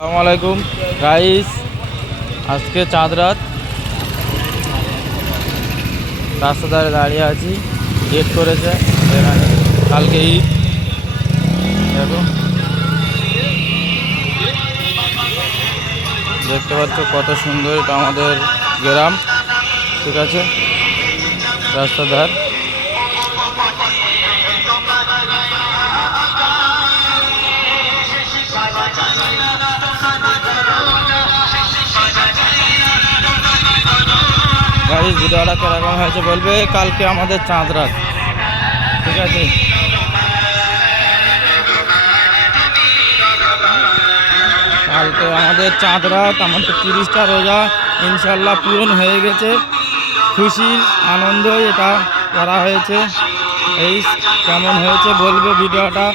আসসালামু আলাইকুম গাইস, আজকে চাঁদ রাত। রাস্তা ধারে দাঁড়িয়ে আছি, ডেট করেছে এখানে, কালকে ঈদ। দেখো, দেখতে পাচ্ছ কত সুন্দর, এটা আমাদের গ্রাম। ঠিক আছে, রাস্তা ধার। গাইস, ভিডিওটা কিরকম হয়েছে বলবে। কালকে আমাদের চাঁদ রাত, ঠিক আছে। কালকে আমাদের চাঁদ রাত, আমাদের 30টা রোজা ইনশাল্লাহ পূরণ হয়ে গেছে। খুশি আনন্দ এটা করা হয়েছে। এই কেমন হয়েছে বলবে ভিডিওটা।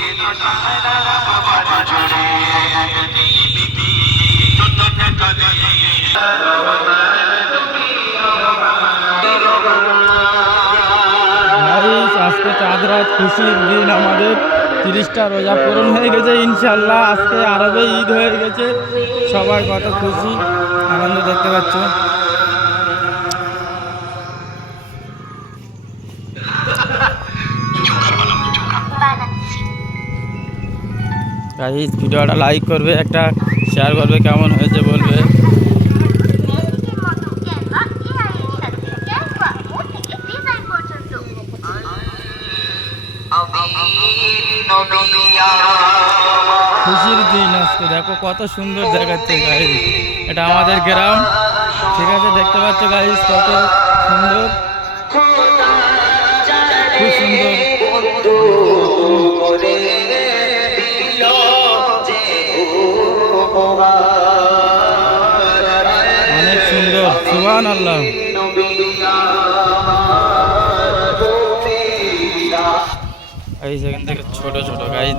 আজকে চাঁদ রাত, খুশির দিন। আমাদের 30টা রোজা পূরণ হয়ে গেছে ইনশাল্লাহ। আজকে আরবে ঈদ হয়ে গেছে, সবাই কত খুশি আনন্দ দেখতে পাচ্ছ। গাইস, ভিডিওটা লাইক করবে, একটা শেয়ার করবে, কেমন হয়েছে বলবে। খুশির দিন আজকে, দেখো কত সুন্দর দেখাচ্ছে গাইস। এটা আমাদের গ্রাম, ঠিক আছে। দেখতে পাচ্ছ গাইস কত সুন্দর, খুব সুন্দর। অনেক সুন্দর, সুবহানাল্লাহ। এই সেখান থেকে ছোট ছোট গাইস।